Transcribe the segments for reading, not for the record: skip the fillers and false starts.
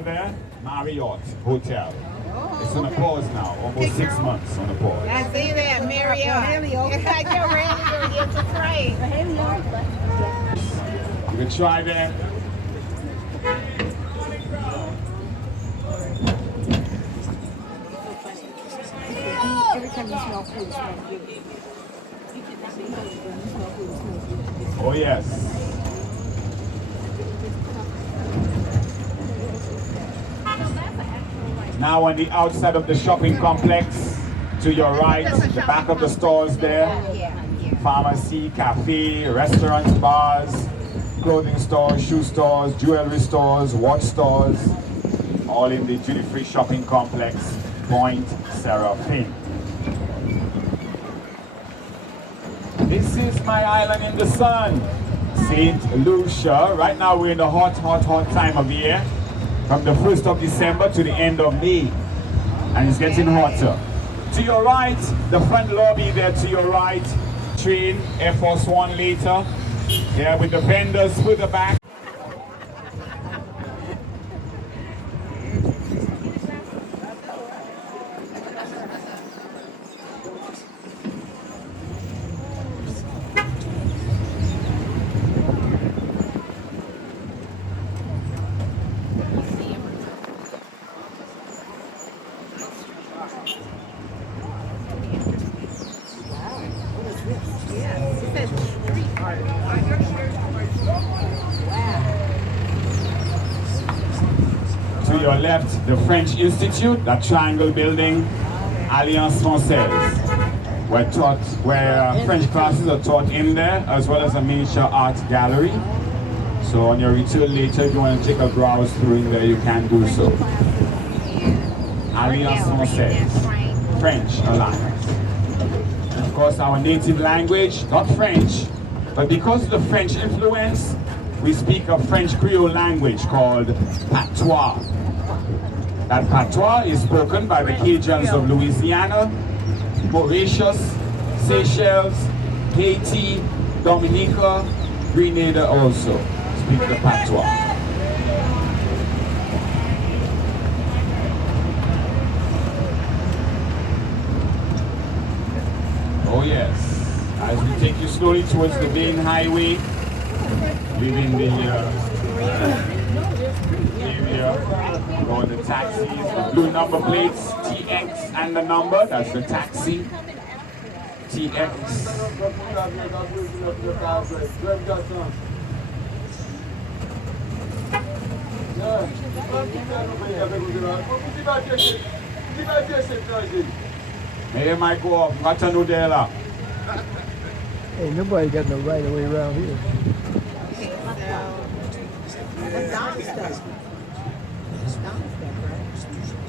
There, Marriott Hotel. It's on a pause now, almost 6 months on a pause. I see that, Marriott. You're ready, it's a trade. You can try that. Every time you smell food, it smells good. Oh yes. Now on the outside of the shopping complex, to your right, the back of the stores there, pharmacy, cafe, restaurants, bars, clothing stores, shoe stores, jewelry stores, watch stores, all in the duty-free shopping complex, Point Seraphim. This is my island in the sun, St. Lucia. Right now we're in the hot time of year, from the 1st of December to the end of May, and it's getting hotter. To your right, the front lobby there to your right, train, Air Force One later, yeah, with the vendors further back. To your left, the French Institute, that triangle building, Alliance Française, where French classes are taught in there, as well as a miniature art gallery. So on your return later, if you want to take a browse through in there, you can do so. Alliance Française, French Alliance. And of course, our native language, not French, but because of the French influence, we speak a French Creole language called patois. That patois is spoken by the Cajuns of Louisiana, Mauritius, Seychelles, Haiti, Dominica, Grenada also speak the patois. Oh yes, as we take you slowly towards the main highway, leaving the area, going the taxis, the blue number plates, TX and the number, that's the taxi, TX. Maybe might go off, Matanudela. Hey, nobody got no right of way around here.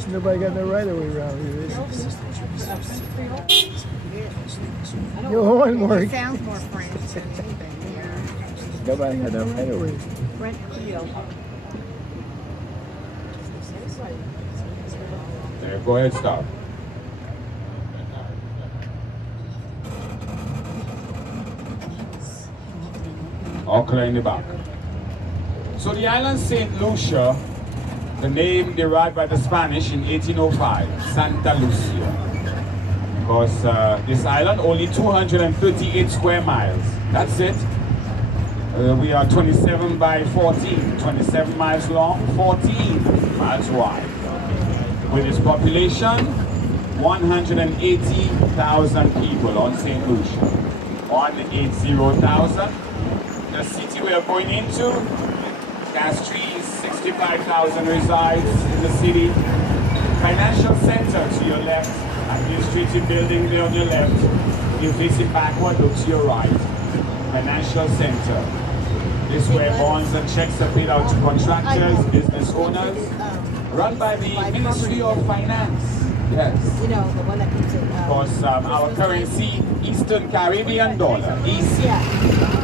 Nobody got no right of way around here, is it? Your horn works. It sounds more French than anything, yeah. Nobody got no right of way. French Creole. There, go ahead, stop. All clear in the back. So the island St. Lucia, the name derived by the Spanish in 1805, Santa Lucia. Because this island, only 238 square miles. That's it. We are 27 by 14, 27 miles long, 14 miles wide. With its population, 180,000 people on St. Lucia. 180,000. The city we are going into, Castries, 65,000 resides in the city. Financial center to your left, administrative building there on your left. You face it backward, look to your right. Financial center. This is where bonds and checks are paid out to contractors, business owners, run by the Ministry of Finance. Yes. You know, the one that keeps it. Of course, our currency, Eastern Caribbean dollar, EC,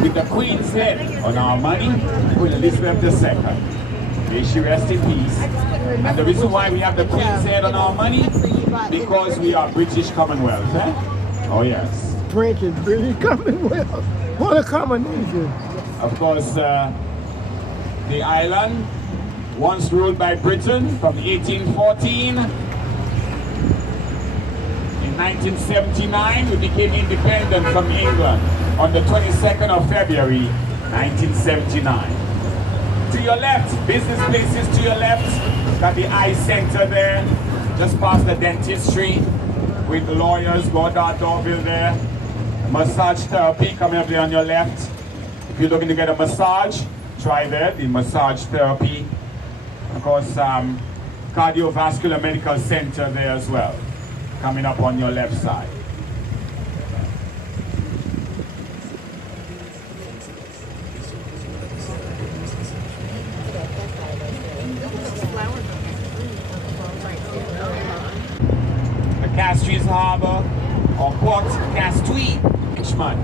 with the Queen's head on our money, Queen Elizabeth II. May she rest in peace. And the reason why we have the Queen's head on our money, because we are British Commonwealth. Eh? Oh yes. French is British Commonwealth. What a combination. Of course, the island once ruled by Britain from 1814. In 1979, we became independent from England on the 22nd of February, 1979. To your left, business places to your left, got the eye center there, just past the dentistry with the lawyers, Goddard Dorville there. Massage therapy coming up there on your left. If you're looking to get a massage, try there, the massage therapy. Of course, cardiovascular medical center there as well, coming up on your left side. The Castries Harbor, or Port Castries, Frenchman,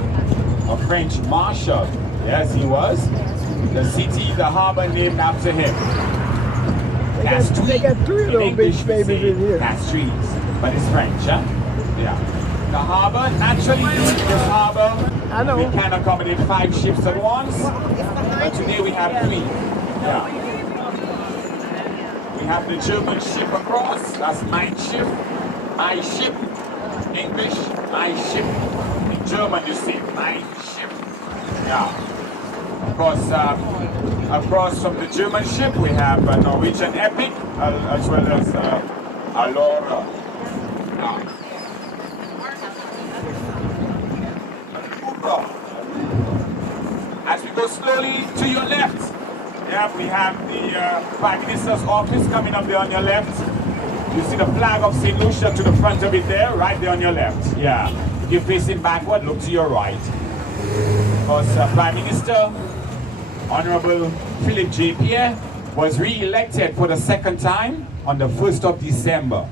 a French marshal. Yes, he was. The city, the harbor named after him. Castries. They got three little English bitch we babies say in here. Castries, but it's French, huh? Yeah. The harbor, naturally, this harbor, I know. we can accommodate 5 ships at once, but today we have 3. Yeah. We have the German ship across, that's mein ship, my ship, English, my ship. In German, you say, mein ship. Yeah. Of course, across from the German ship, we have a Norwegian Epic, as well as Allura. As we go slowly to your left, yeah, we have the Prime Minister's office coming up there on your left. You see the flag of St. Lucia to the front of it there, right there on your left. Yeah. If you're facing backward, look to your right. Of course, Prime Minister Honorable Philip J. Pierre was re-elected for the 2nd time on the 1st of December.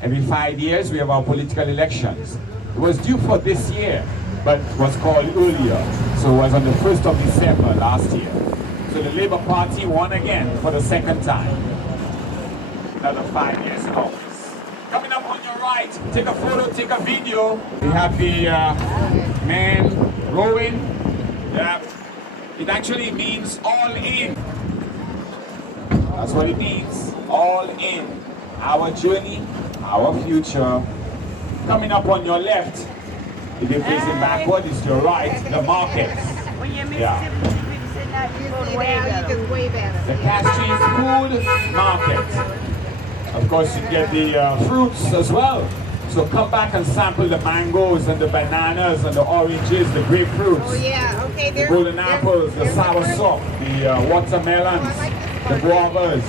Every 5 years we have our political elections. It was due for this year, but was called earlier. So it was on the 1st of December last year. So the Labour Party won again for the 2nd time. Another 5 years in office. Coming up on your right, take a photo, take a video. We have the man rowing. Yeah. It actually means all in. That's what it means, all in. Our journey, our future. Coming up on your left, if you're facing backward, it's your right, the markets. Yeah. You can wave at The us. Castries Food Market. Of course, you get the fruits as well. So come back and sample the mangoes and the bananas and the oranges, the grapefruits. Oh yeah, okay. The golden apples, the sour sop, the watermelons, the guavas.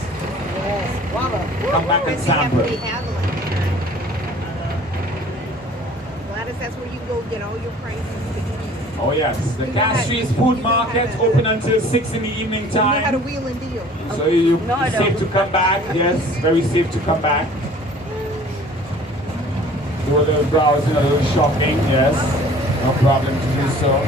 Come back and sample it. Gladys, that's where you go get all your prices. Oh yes, the Castries Food Market open until 6 in the evening You know how to time. wheel and deal. So you're safe to come back. Yes, very safe to come back. Do a little browsing, a little shopping. Yes, no problem to do so.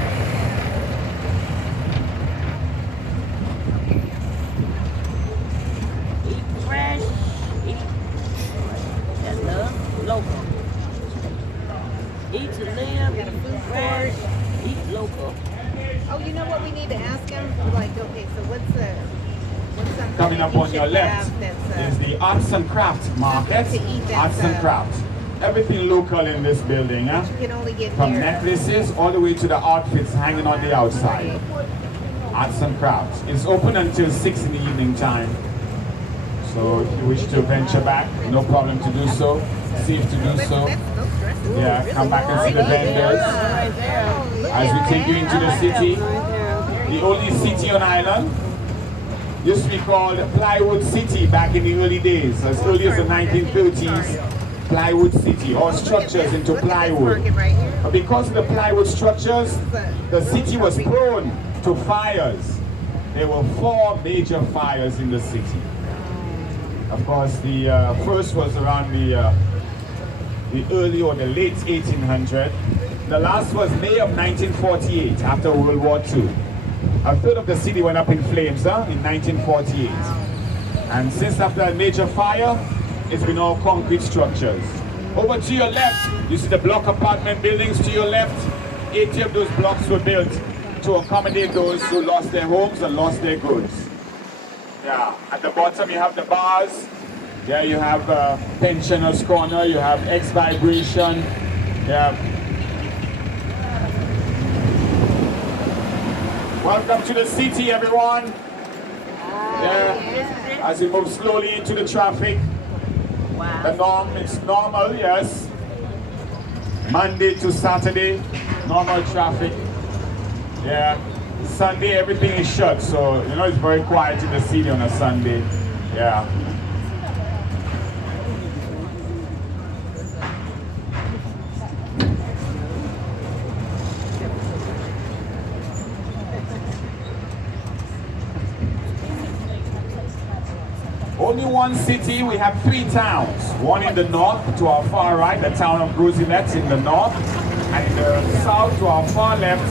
Eat fresh, eat local. Eat to live, eat fresh, eat local. Oh, you know what we need to ask him? Like, okay, so what's something Coming that up you on your should left have that's, is the Arts and Crafts Market. to eat that's, Arts and Crafts. Everything local in this building, huh? you can only get From here. necklaces all the way to the outfits hanging on the outside. Arts and Crafts. It's open until 6 in the evening time. So if you wish to venture back, no problem to do so. Safe to do so. That's no stress. Yeah, come back and see the vendors. As we take you into the city, the only city on island, used to be called Plywood City back in the early days, as early as the 1930s. Plywood City, all structures into plywood. But because of the plywood structures, the city was prone to fires. There were 4 major fires in the city. Of course, the first was around the early or the late 1800s. The last was May of 1948, after World War II. A third of the city went up in flames in 1948. And since after a major fire, it's been all concrete structures. Over to your left, you see the block apartment buildings to your left. 80 of those blocks were built to accommodate those who lost their homes and lost their goods. Yeah, at the bottom you have the bars. Yeah, you have Pensioners Corner, you have X Vibration. Yeah. Welcome to the city, everyone. Yeah. As we move slowly into the traffic. Wow. It's normal, yes. Monday to Saturday, normal traffic. Yeah. Sunday, everything is shut, so you know it's very quiet in the city on a Sunday. Yeah. Only one city, we have 3 towns. One in the north to our far right, the town of Bruzilet in the north. And in the south to our far left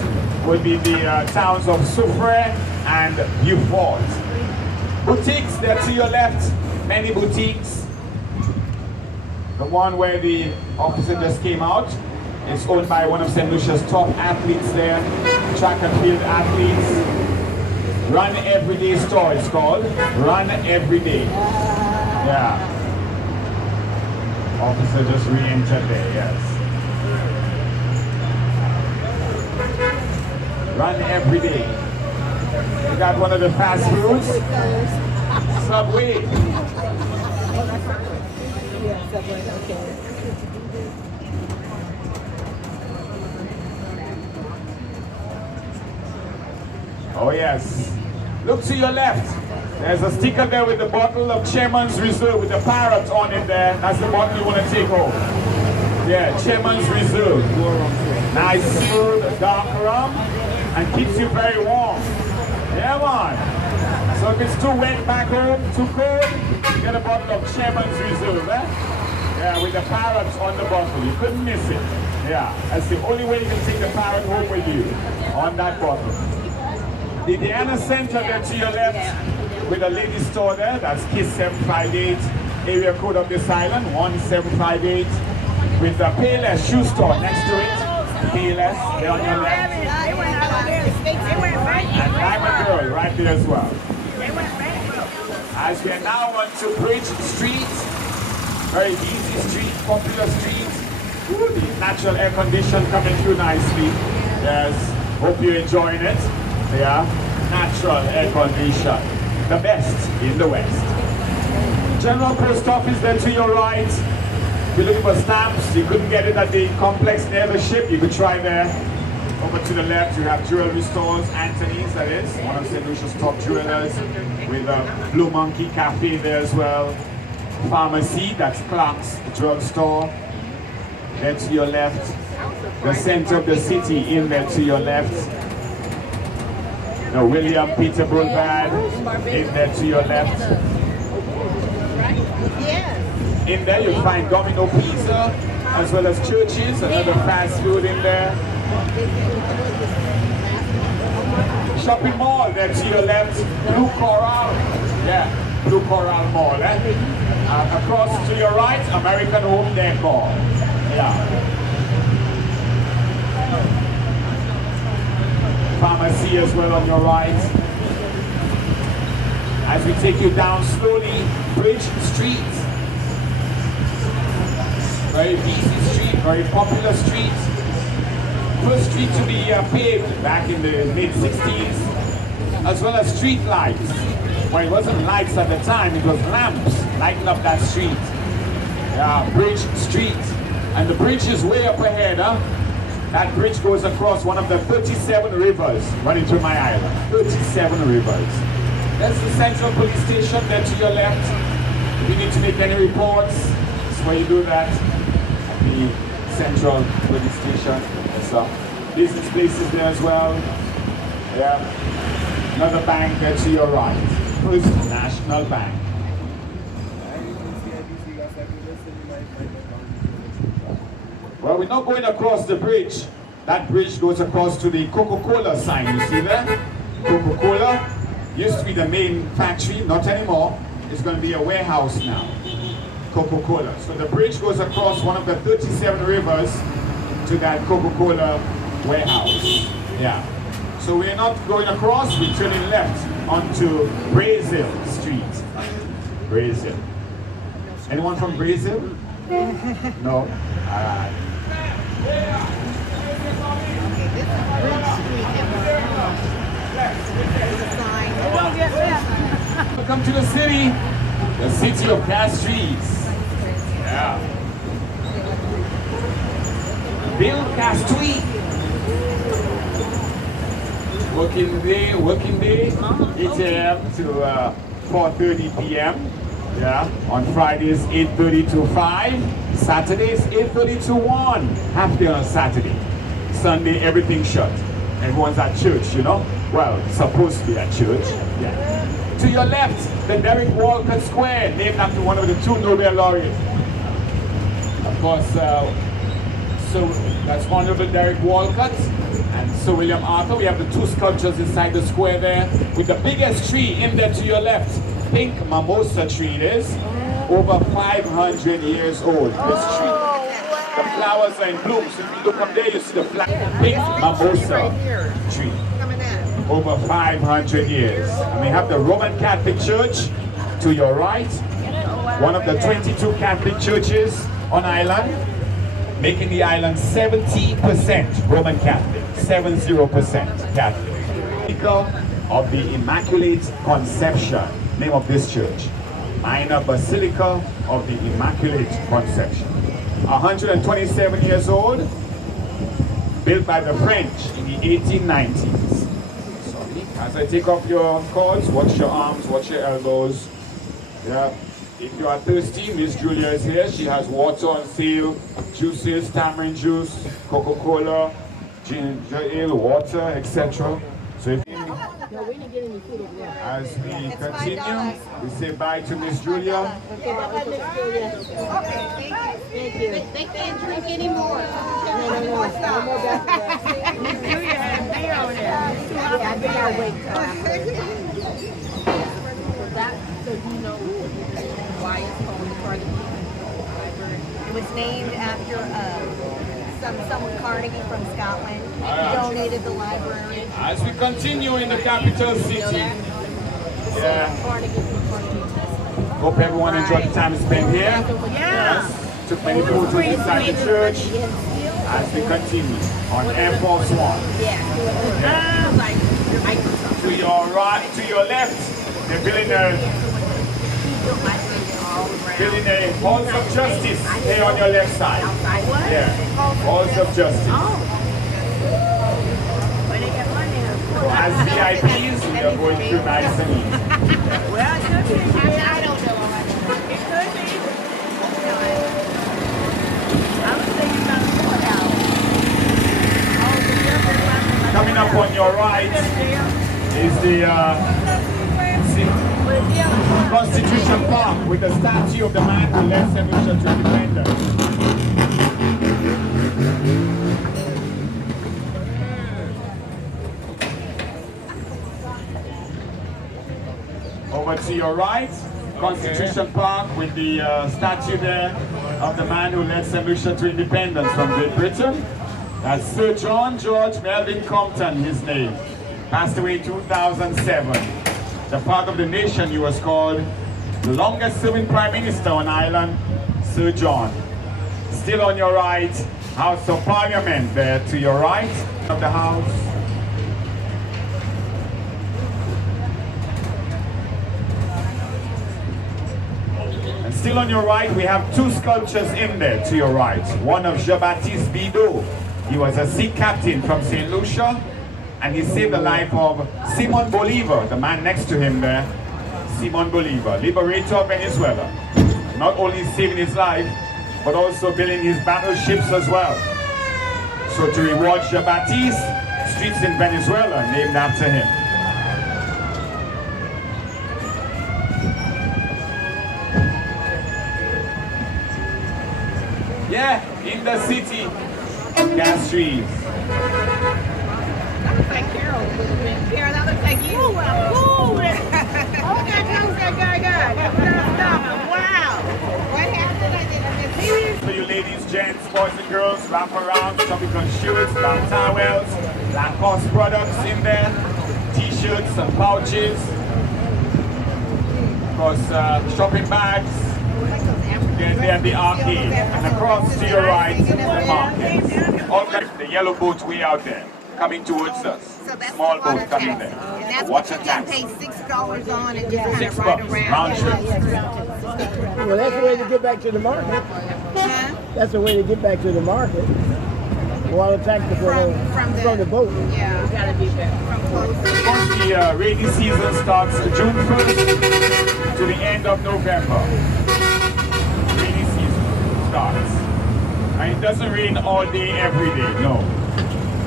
will be the towns of Soufrière and Beaufort. Boutiques, there to your left, many boutiques. The one where the officer just came out is owned by one of St. Lucia's top athletes there, track and field athletes. Run Everyday store, it's called. Run Everyday. Yeah. Officer just re-entered there, yes. Run Everyday. We got one of the fast foods. Subway. Yeah, Subway, okay. Oh yes. Look to your left. There's a sticker there with the bottle of Chairman's Reserve with the parrot on it there. That's the bottle you want to take home. Yeah, Chairman's Reserve. Nice smooth dark rum and keeps you very warm. Yeah man. So if it's too wet back home, too cold, get a bottle of Chairman's Reserve, eh? Yeah, with the parrot on the bottle. You couldn't miss it. Yeah, that's the only way you can take the parrot home with you, on that bottle. The Diana Center there to your left with a ladies store there, that's KISS 758, area code of this island, 1758, with the Payless shoe store next to it, Payless there on your left, and Diamond Girl right there as well. As we are now on to Bridge Street, very easy street, popular street. Ooh, the natural air condition coming through nicely. Yes, hope you're enjoying it. Yeah, natural air condition, the best in the West. General Post Office there to your right. If you're looking for stamps, you couldn't get it at the complex near the ship, you could try there. Over to the left, you have jewelry stores, Anthony's that is, one of St. Lucia's top jewelers, with a Blue Monkey Cafe there as well. Pharmacy, that's Clark's drugstore. There to your left. The center of the city in there to your left. The William Peter Boulevard in there to your left. In there you'll find Domino Pizza as well as Churches, another fast food in there. Shopping mall there to your left, Blue Coral. Yeah, Blue Coral Mall. Across to your right, American Home Decor. Yeah. Pharmacy as well on your right. As we take you down slowly, Bridge Street. Very busy street, very popular street. First street to be paved back in the mid-60s, as well as street lights. Well, it wasn't lights at the time, it was lamps lighting up that street. Yeah, Bridge Street. And the bridge is way up ahead, huh? That bridge goes across one of the 37 rivers running through my island. 37 rivers. That's the Central Police Station there to your left. If you need to make any reports, that's where you do that. At the Central Police Station. There's business places there as well. Yeah. Another bank there to your right. First National Bank. Well, we're not going across the bridge. That bridge goes across to the Coca-Cola sign. You see that? Coca-Cola used to be the main factory, not anymore. It's going to be a warehouse now. Coca-Cola. So the bridge goes across one of the 37 rivers to that Coca-Cola warehouse. Yeah. So we're not going across, we're turning left onto Brazil Street. Street. Brazil. Anyone from Brazil? No? Alright. Okay, this is Bridge Street in Vermont. There's a sign. Welcome to the city of Castries. Yeah. Bill Castries. Working day, 8 a.m. to 4:30 p.m. Yeah. On Fridays, 8:30 to 5. Saturdays, 8:30 to 1. Half day on Saturday. Sunday, everything shut. Everyone's at church, you know? Well, supposed to be at church. Yeah. To your left, the Derek Walcott Square, named after one of the two Nobel laureates. Of course, so that's Honorable Derek Walcott and Sir William Arthur. We have the two sculptures inside the square there, with the biggest tree in there to your left. Pink mimosa tree it is, over 500 years old, this tree. The flowers are in bloom, so if you look up there, you see the pink mimosa tree. Coming in. Over 500 years. And we have the Roman Catholic Church to your right, one of the 22 Catholic churches on island, making the island 70% Roman Catholic, 70% Catholic. Of the Immaculate Conception, name of this church, Minor Basilica of the Immaculate Conception. 127 years old, built by the French in the 1890s. Sorry. As I take off your cords, watch your arms, watch your elbows. Yeah. If you are thirsty, Miss Julia is here. She has water on sale, juices, tamarind juice, Coca-Cola, ginger ale, water, etc. So if you, as we continue, we say bye to Miss Julia. Okay, thank you. They can't drink anymore. No more stuff. Why it's called part of the library. It was named after someone Carnegie from Scotland. Donated the library. As we continue in the capital city, yeah. Hope everyone enjoyed the time spent here. Yes. Took many photos inside the church. As we continue on Air Force One. To your right, to your left, they're building a Halls of Justice here on your left side. Yeah, Halls of Justice. So as VIPs, we are going through nice and easy. Well, it could be. I don't know. It could be. I was thinking about the courthouse. Coming up on your right is the Constitution Park with the statue of the man who led St. Lucia to independence. Over to your right, Constitution Park with the statue there of the man who led St. Lucia to independence from Great Britain. That's Sir John George Melvin Compton, his name. Passed away in 2007. The part of the nation he was called the longest serving Prime Minister on Ireland, Sir John. Still on your right, House of Parliament there to your right of the House. Still on your right, we have two sculptures in there to your right. One of Jean-Baptiste Bidot. He was a sea captain from St. Lucia, and he saved the life of Simon Bolivar, the man next to him there. Simon Bolivar, liberator of Venezuela. Not only saving his life, but also building his battleships as well. So to reward Jean-Baptiste, streets in Venezuela named after him. Yeah, in the city, Castries. That looks like Carol a little bit. Carol, that looks like you. Oh, that guy. Stop. Wow. What happened? I didn't miss it. For you ladies, gents, boys and girls, wraparound, tropical shirts, long towels, Lacoste products in there, t-shirts and pouches. Of course, shopping bags. Then there the arcade. And across to your right, the market. All the yellow boat way out there, coming towards us. So that's Small the water boat coming taxi. there. And that's Water what you can taxi. pay $6 on and just kind of $6 ride around. round trip. Well, that's the way to get back to the market. Huh? That's the way to get back to the market. Water taxi from the boat. Yeah. You gotta be back. From close. Once the rainy season starts June 1st to the end of November, rainy season starts. And it doesn't rain all day, every day, no.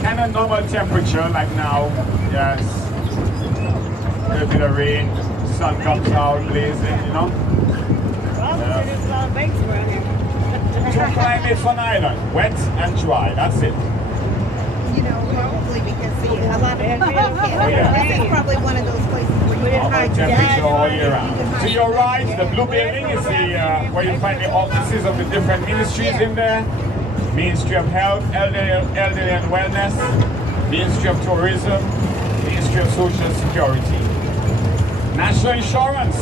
Kind of normal temperature like now, yes. A little bit of rain, sun comes out blazing, you know. Two climates on island, wet and dry, that's it. You know, probably because see, a lot of this is probably one of those places where you can Normal hide temperature all year round. To your right, the blue building is the where you find the offices of the different ministries in there. Ministry of Health, Elderly and Wellness, Ministry of Tourism, Ministry of Social Security. National Insurance.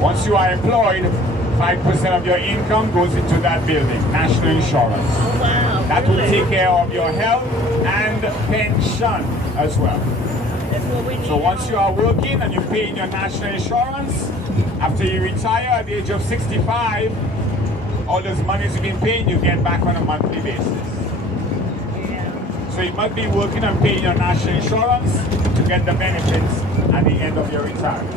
Once you are employed, 5% of your income goes into that building. National Insurance. Wow. That will take care of your health and pension as well. That's what we need. So once you are working and you pay in your national insurance, after you retire at the age of 65, all those monies you've been paying, you get back on a monthly basis. Yeah. So you must be working and paying your national insurance to get the benefits at the end of your retirement.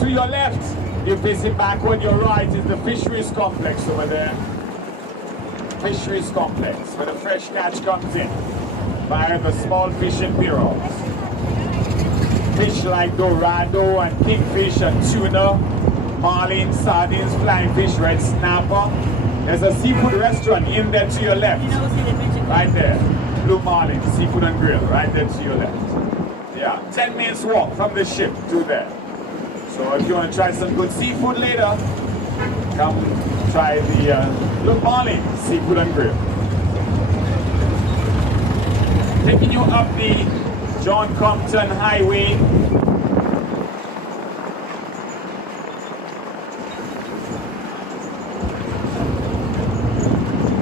To your left, you're facing backward, your right is the fisheries complex over there. Fisheries complex, where the fresh catch comes in via the small fishing pirogues. Fish like dorado and kingfish and tuna, marlin, sardines, flying fish, red snapper. There's a seafood restaurant in there to your left. Right there. Blue Marlin, Seafood and Grill, right there to your left. Yeah, 10 minutes walk from the ship to there. So if you want to try some good seafood later, come try the Blue Marlin, Seafood and Grill. Taking you up the John Compton Highway.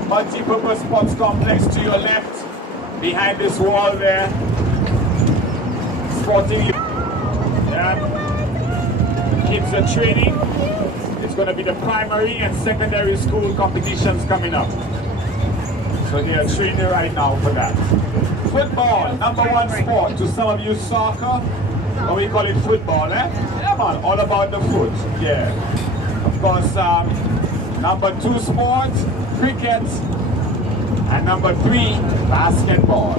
Multi-purpose sports complex to your left, behind this wall there. Sporting, yeah. The kids are training. It's going to be the primary and secondary school competitions coming up. So they are training right now for that. Football, #1 sport. To some of you, soccer, or we call it football, eh? Yeah, man, all about the foot. Yeah. Of course, #2 sport, cricket, and #3, basketball.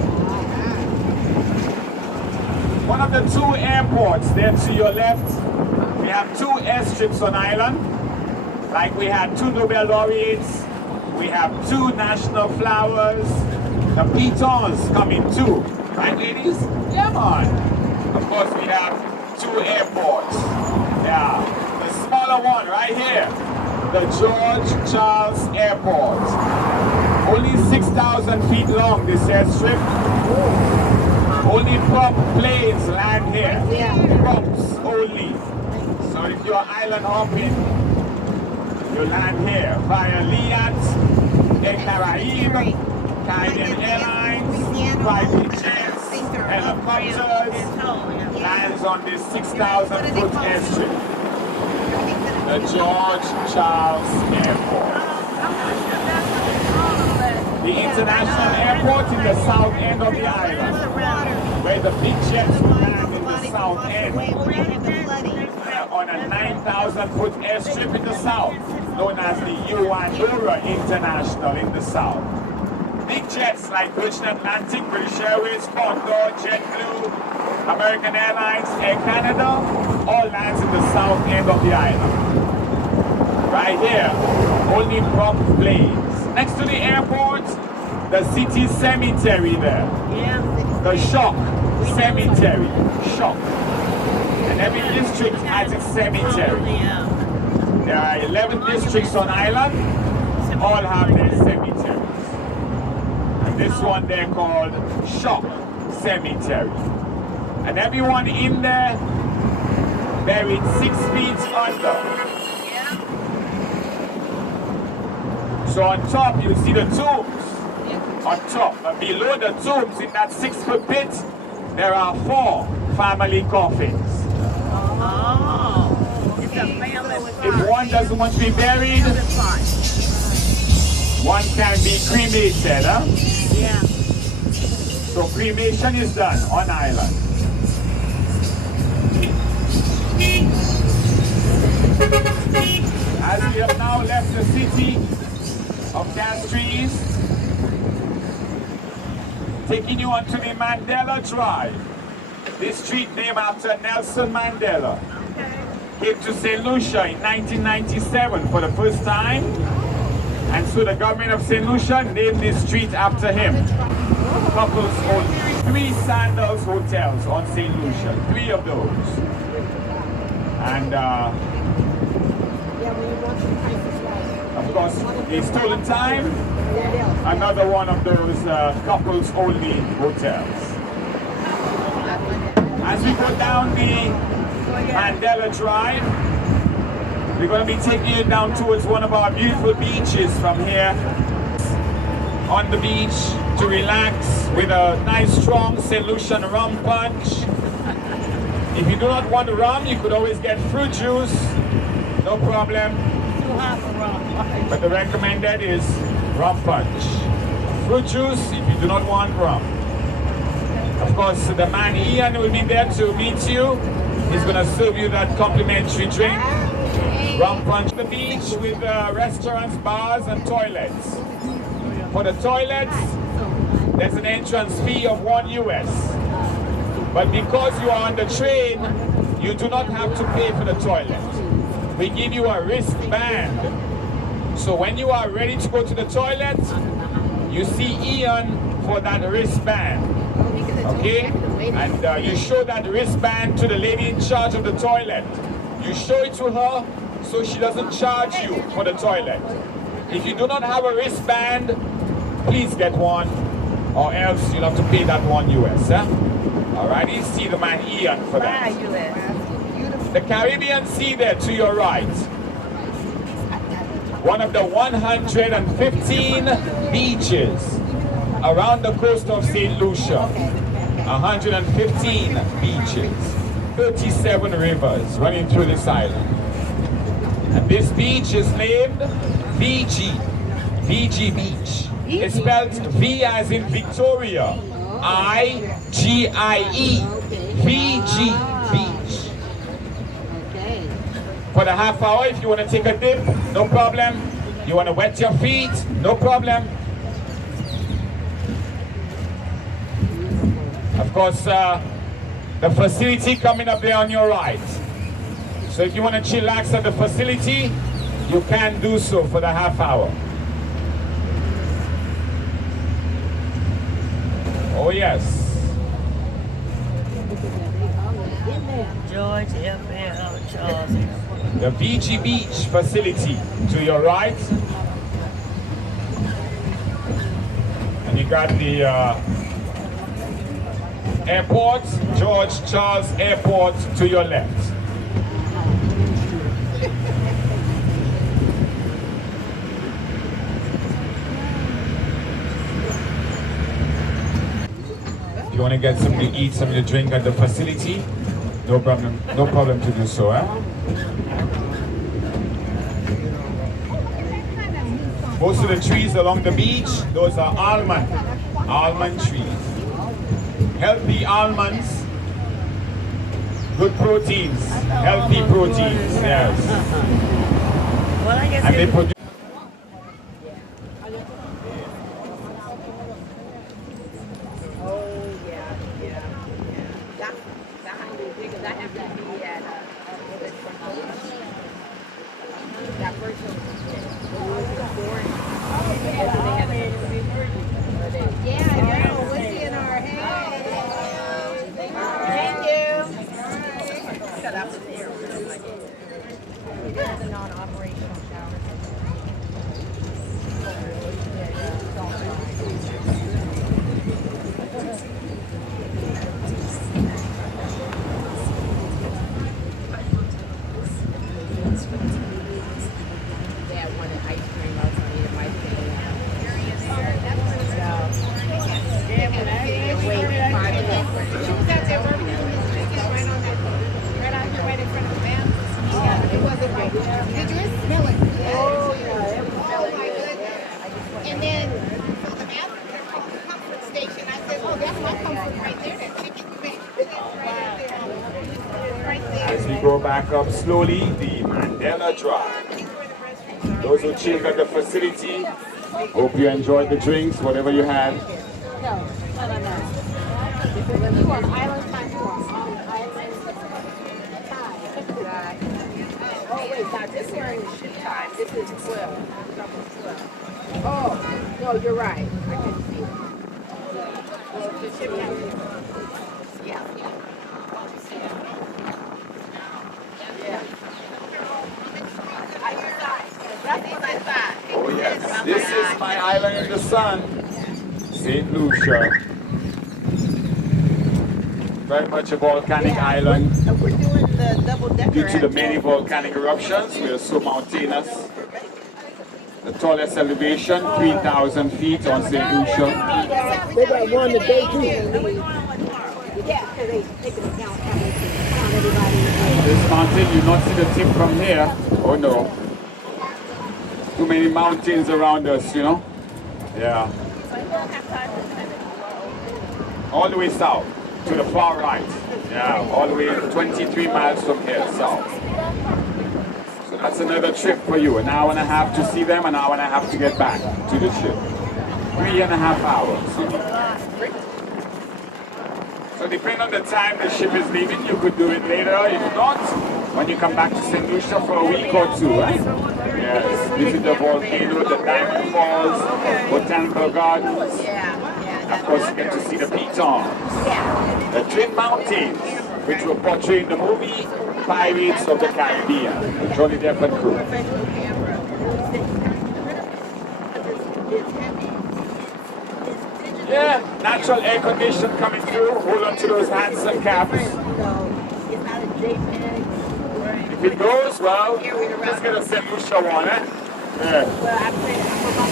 One of the 2 airports there to your left, we have 2 airstrips on island. Like we had 2 Nobel laureates, we have 2 national flowers, the pitons coming too. Right, ladies? Yeah, man. Of course, we have 2 airports. Yeah, the smaller one right here, the George Charles Airport. Only 6,000 feet long, this airstrip. Only prop planes land here. Props only. So if you're island hopping, you land here via Liat, El Caraíbe, Caribbean Airlines, private jets, helicopters, lands on this 6,000-foot airstrip. The George Charles Airport. The international airport in the south end of the island, where the big jets will land in the south end. On a 9,000-foot airstrip in the south, known as the Uwandura International in the south. Big jets like Virgin Atlantic, British Airways, Condor, JetBlue, American Airlines, Air Canada, all lands in the south end of the island. Right here, only prop planes. Next to the airport, the city cemetery there. Yeah. The Shock Cemetery. Shock. And every district has its cemetery. There are 11 districts on island, all have their cemeteries. And this one they're called Shock Cemetery. And everyone in there buried 6 feet under. So on top you see the tombs. On top, but below the tombs in that 6-foot pit, there are 4 family coffins. Oh, it's a family. If one doesn't want to be buried, one can be cremated, huh? Yeah. So cremation is done on island. As we have now left the city of Castries, taking you onto the Mandela Drive. This street named after Nelson Mandela. Came to St. Lucia in 1997 for the first time. And so the government of St. Lucia named this street after him. Couples own 3 Sandals hotels on St. Lucia. 3 of those. And of course, a Stolen Time, another one of those couples only hotels. As we go down the Mandela Drive, we're going to be taking you down towards one of our beautiful beaches from here. On the beach to relax with a nice strong St. Lucian rum punch. If you do not want rum, you could always get fruit juice, no problem. But the recommended is rum punch. Fruit juice if you do not want rum. Of course, the man Ian will be there to meet you. He's going to serve you that complimentary drink. Rum punch. The beach with restaurants, bars, and toilets. For the toilets, there's an entrance fee of $1 US. But because you are on the train, you do not have to pay for the toilet. We give you a wristband. So when you are ready to go to the toilet, you see Ian for that wristband. Okay? And you show that wristband to the lady in charge of the toilet. You show it to her so she doesn't charge you for the toilet. If you do not have a wristband, please get one, or else you'll have to pay that $1 US. Alrighty, see the man Ian for that. The Caribbean Sea there to your right. One of the 115 beaches around the coast of St. Lucia. 115 beaches. 37 rivers running through this island. And this beach is named VG. VG Beach. It's spelled V as in Victoria. I-G-I-E. VG Beach. For the half hour, if you want to take a dip, no problem. You want to wet your feet, no problem. Of course, the facility coming up there on your right. So if you want to chillax at the facility, you can do so for the half hour. Oh yes. George F.L. Charles. The VG Beach facility to your right. And you got the airport, George Charles Airport to your left. You want to get something to eat, something to drink at the facility? No problem to do so, eh? Most of the trees along the beach, those are almond trees. Healthy almonds, good proteins, healthy proteins, yes. Well, I guess And they produce. go back up slowly, the Mandela Drive. Those who chilled at the facility, hope you enjoyed the drinks, whatever you had. No. You on island time, you on island time. Oh, wait, now this here is ship time. This is 12. Oh, no, you're right. I can see it. Well, the ship time. Yeah. Yeah. That's what I thought. Oh yes, this is my island in the sun, St. Lucia. Very much a volcanic island. We're doing the double decker. Due to the many volcanic eruptions, we are so mountainous. The tallest elevation, 3,000 feet on St. Lucia. They got one today too. Yeah, because they can count everybody. This mountain, you not see the tip from here. Oh no. Too many mountains around us, you know? Yeah. All the way south, to the far right. Yeah, all the way 23 miles from here, south. So that's another trip for you. An hour and a half to see them, an hour and a half to get back to the ship. 3.5 hours. So depending on the time the ship is leaving, you could do it later. If not, when you come back to St. Lucia for a week or two, right? Yes, visit the volcano, the Diamond Falls, Botanical Gardens. Of course, you get to see the Pitons, the Twin Mountains, which were portrayed in the movie Pirates of the Caribbean, the Johnny Depp and crew. Yeah, natural air condition coming through. Hold on to those handsome caps. If it goes, well, just get a St. Lucia one, eh? Yeah.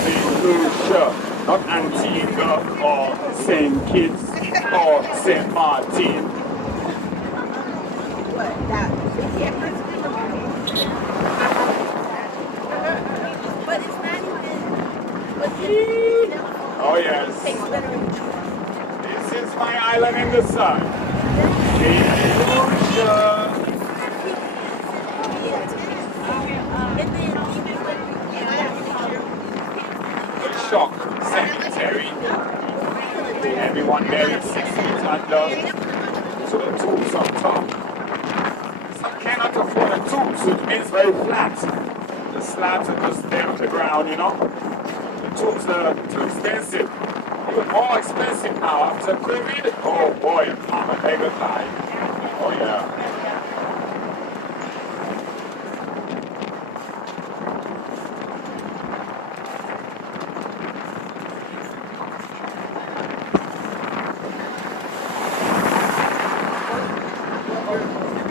St. Lucia, not Antigua or St. Kitts or St. Martin. But it's not even. Oh yes. This is my island in the sun. St. Lucia. The shock cemetery. Everyone buried 6 feet under. So the tombs on top. Some cannot afford a tomb, so it means very flat. The slabs are just there on the ground, you know. The tombs are too expensive. Even more expensive now after COVID. Oh boy, Mama Beggar died. Oh yeah.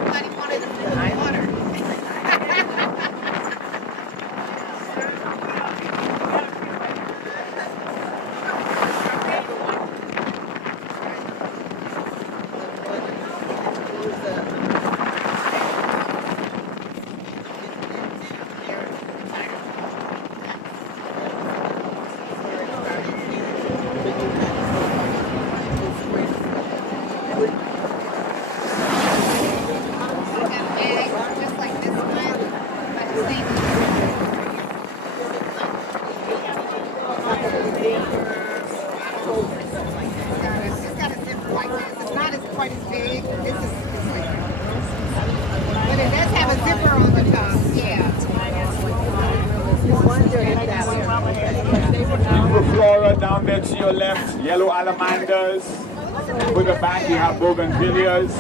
Everybody wanted to fill my water. Just like this one, but the same. It's got a zipper like this. It's not as quite as big. It's like but it does have a zipper on the top. Yeah. Beautiful flora down there to your left. Yellow alamanders. With the back you have bougainvilleas.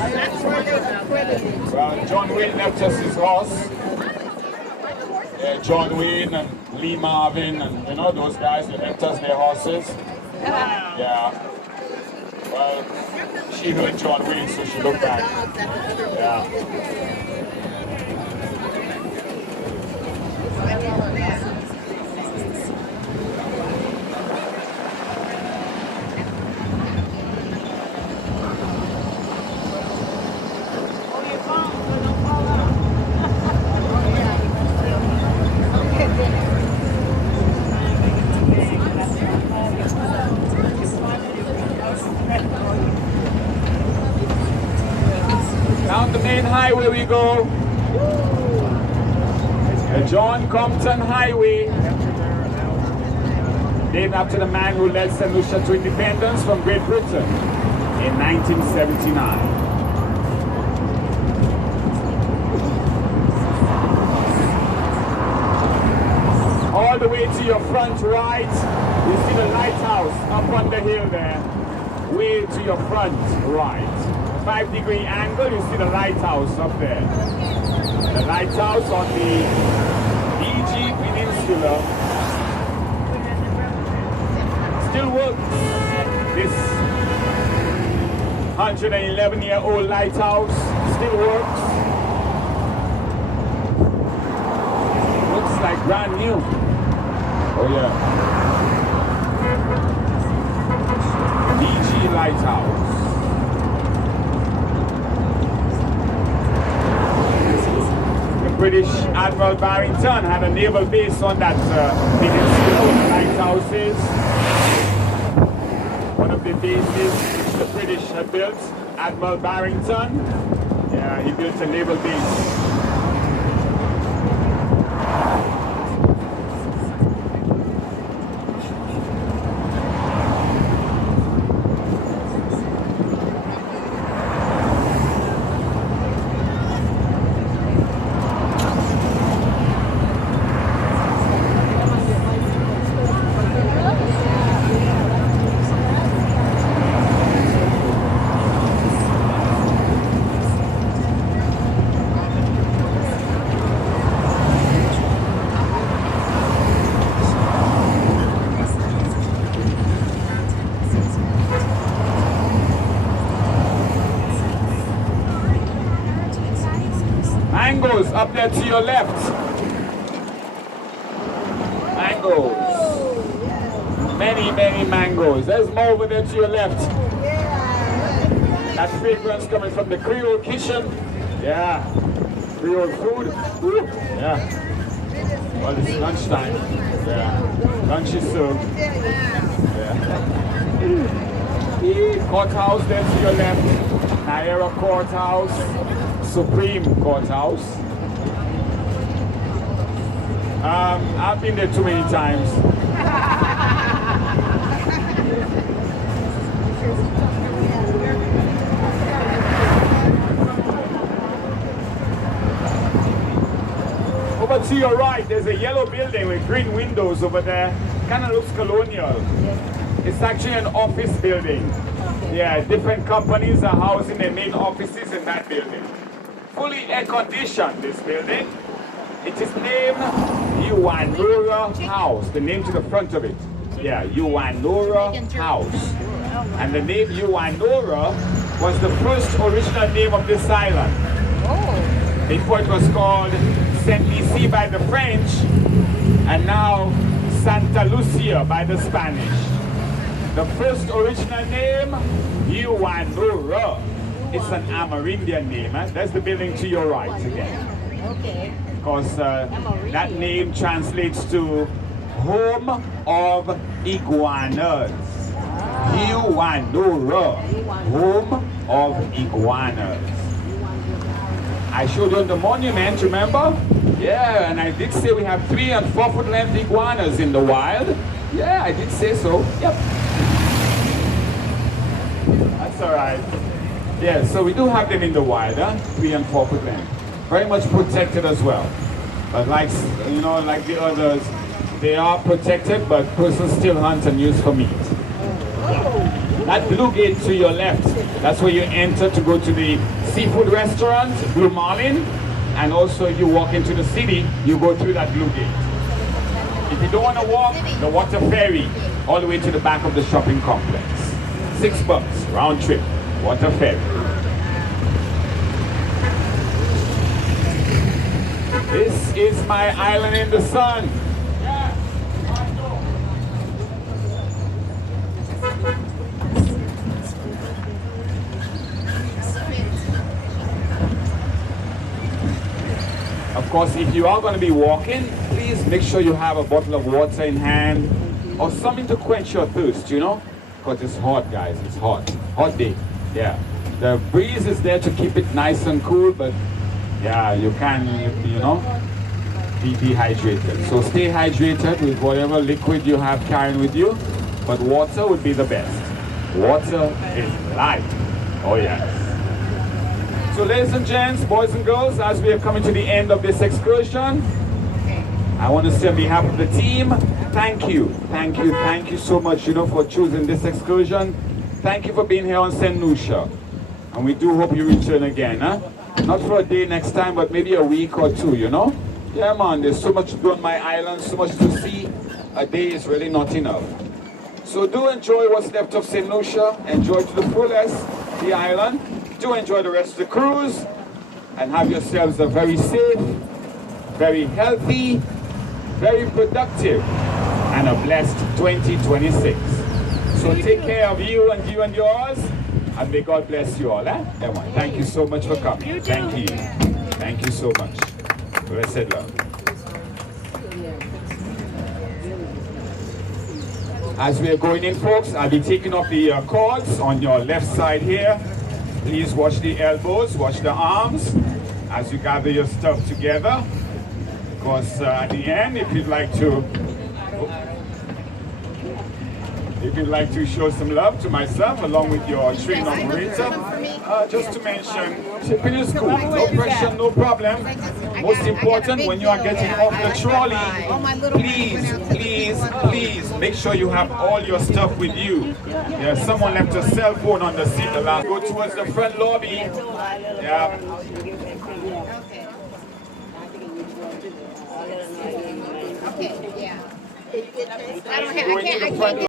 Well, John Wayne left us his horse. Yeah, John Wayne and Lee Marvin and you know those guys, they left us their horses. Yeah. Well, she heard John Wayne, so she looked back. Yeah. Down the main highway we go. The John Compton Highway, named after the man who led St. Lucia to independence from Great Britain in 1979. All the way to your front right, you see the lighthouse up on the hill there. Way to your front right. 5-degree angle, you see the lighthouse up there. The lighthouse on the EG Peninsula still works. This 111-year-old lighthouse still works. Looks like brand new. Oh yeah. EG Lighthouse. The British Admiral Barrington had a naval base on that peninsula where the lighthouse is. One of the bases which the British had built, Admiral Barrington. Yeah, he built a naval base. Mangoes up there to your left. Mangoes. Many, many mangoes. There's more over there to your left. That fragrance coming from the Creole kitchen. Yeah. Creole food. Woo. Yeah. Well, it's lunchtime. Yeah. Lunch is served. Yeah. Courthouse there to your left. Niagara Courthouse. Supreme Courthouse. I've been there too many times. Over to your right, there's a yellow building with green windows over there. Kind of looks colonial. It's actually an office building. Yeah, different companies are housing their main offices in that building. Fully air-conditioned, this building. It is named Yuanura House, the name to the front of it. Yeah, Yuanura House. And the name Yuanura was the first original name of this island. Before it was called Saint Lucie by the French, and now Santa Lucia by the Spanish. The first original name, Yuanura. It's an Amerindian name. That's the building to your right again. Okay. Because that name translates to home of iguanas. Yuanura, home of iguanas. I showed you the monument, remember? Yeah, and I did say we have 3 and 4 foot length iguanas in the wild. Yeah, I did say so. Yep. That's all right. Yeah, so we do have them in the wild, 3 and 4 foot length. Very much protected as well. But like, you know, like the others, they are protected, but persons still hunt and use for meat. That blue gate to your left, that's where you enter to go to the seafood restaurant, Blue Marlin. And also if you walk into the city, you go through that blue gate. If you don't want to walk, the water ferry, all the way to the back of the shopping complex. $6 round trip, water ferry. This is my island in the sun. Of course, if you are going to be walking, please make sure you have a bottle of water in hand or something to quench your thirst, you know? Because it's hot, guys. It's hot. Hot day. Yeah. The breeze is there to keep it nice and cool, but yeah, you can, you know, be dehydrated. So stay hydrated with whatever liquid you have carrying with you, but water would be the best. Water is life. Oh yes. So ladies and gents, boys and girls, as we are coming to the end of this excursion, I want to say on behalf of the team, thank you so much, for choosing this excursion. Thank you for being here on St. Lucia. And we do hope you return again, huh? Not for a day next time, but maybe a week or two, Yeah, man, there's so much to do on my island, so much to see. A day is really not enough. So do enjoy what's left of St. Lucia. Enjoy to the fullest the island. Do enjoy the rest of the cruise. And have yourselves a very safe, very healthy, very productive, and a blessed 2026. So take care of you and yours. And may God bless you all. Come on. Thank you so much for coming. Thank you. Thank you so much. Blessed love. As we are going in, folks, I'll be taking off the cords on your left side here. Please watch the elbows, watch the arms as you gather your stuff together. Because at the end, if you'd like to show some love to myself along with your train operator, just to mention, tipping is cool, no pressure, no problem. Most important, when you are getting off the trolley, please make sure you have all your stuff with you. Yeah, someone left a cell phone on the seat. Go towards the front lobby. Yeah. Okay, yeah. I can't